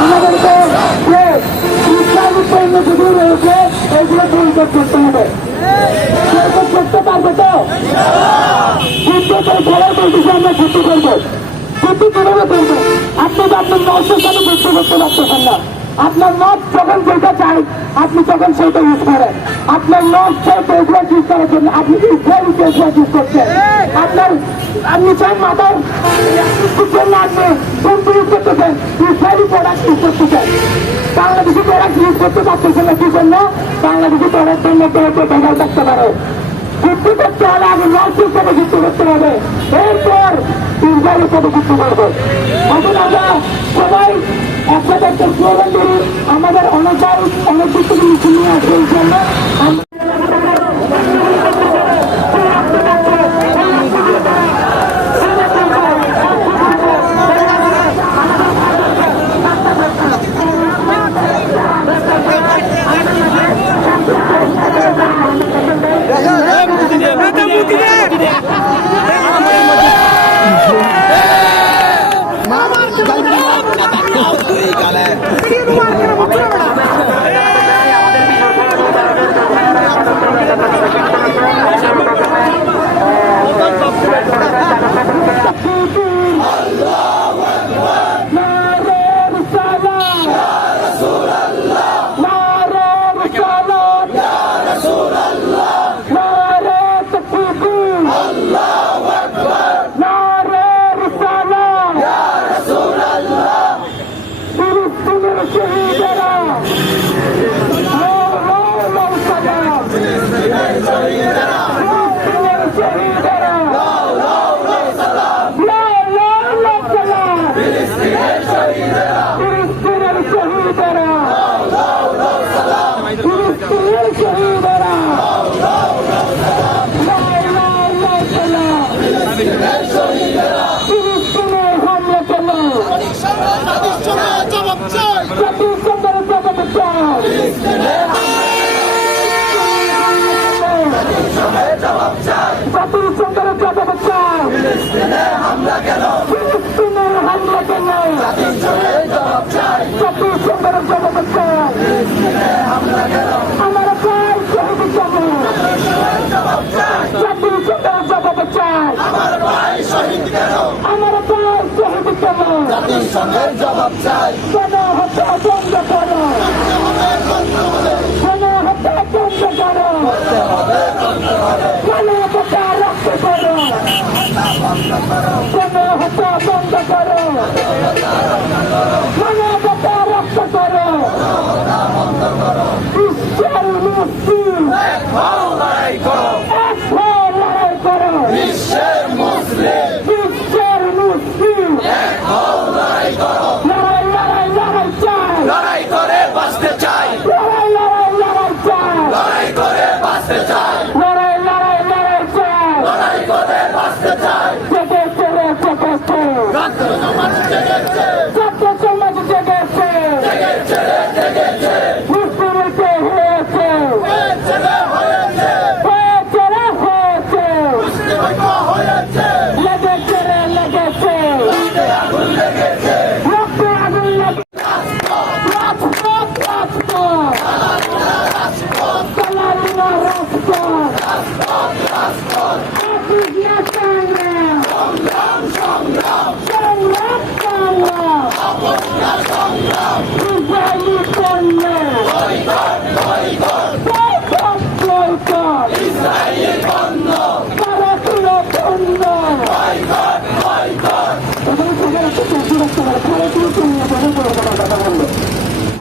আমাদেরকে যে ইসলামিক পণ্যগুলো রয়েছে, এগুলো পরিত্যাগ করতে হবে। পরিত্যাগ করতে পারবে তো? যুদ্ধ খেলার বলতেছি আমরা যুদ্ধ করব। যুদ্ধ কীভাবে করব? আপনি তো আপনার নষ্টের সাথে চান মাথার জন্য আপনি? ইউজ করতে পারতেছেন না, কি জন্য? বাংলাদেশে প্রোডাক্ট জন্য তোমাকে কেউ থাকতে পারে। যুদ্ধ করতে হলে আগে নর্থের সাথে যুদ্ধ করতে হবে। এরপর ইসরায়েলের সাথে যুদ্ধ করব। এখন আমরা সবাই একসাথে একটা স্লোগান ধরি আমাদের অনেকবার অনেক দিক থেকে নিয়ে আসবে এই হামলা চালা জবাব চাই জাতিসংঘের জবাব চাই জাতিসংঘের জবাব চাই হামলা কেন জাতিসংঘের জবাব চাই আমার ভাই শহীদ জবাব জাতিসংঘের জবাব চাই আমার ভাই শহীদ কেন আমার ভাই শহীদ জবাব জাতিসংঘের জবাব চাই। গণহত্যা বন্ধ করো। গণহত্যা বন্ধ করো। রক্ত করো।